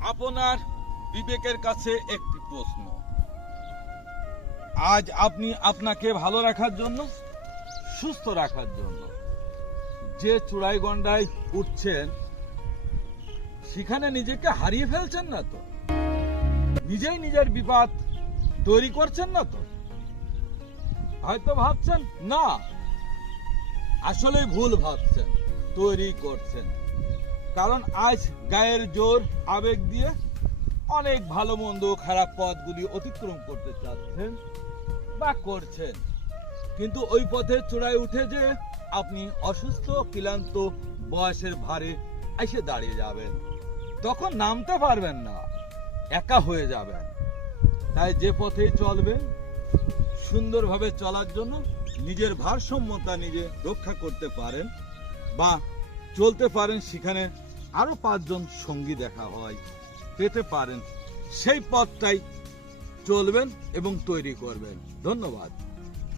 আপনার বিবেকের কাছে একটি প্রশ্ন। আজ আপনি আপনাকে ভালো রাখার জন্য, সুস্থ রাখার জন্য যে চূড়াই গন্ডায় উঠছেন, সেখানে নিজেকে হারিয়ে ফেলছেন না তো? নিজেই নিজের বিপদ তৈরি করছেন না তো? হয়তো ভাবছেন, না আসলে ভুল ভাবছেন, তৈরি করছেন। কারণ আজ গায়ের জোর, আবেগ দিয়ে অনেক ভালো মন্দ খারাপ পথগুলি অতিক্রম করতে চাচ্ছেন বা করছেন। কিন্তু ওই পথে চূড়ায় উঠে যে আপনি অসুস্থ, ক্লান্ত, বয়সের ভারে এসে দাঁড়িয়ে যাবেন। তখন নামতে পারবেন না, একা হয়ে যাবেন। তাই যে পথে চলবেন, সুন্দরভাবে চলার জন্য নিজের ভারসাম্যতা নিজে রক্ষা করতে পারেন বা চলতে পারেন সেখানে আরও পাঁচজন সঙ্গী দেখা হয়। পেতে পারেন। সেই পথটাই চলবেন এবং তৈরি করবেন। ধন্যবাদ।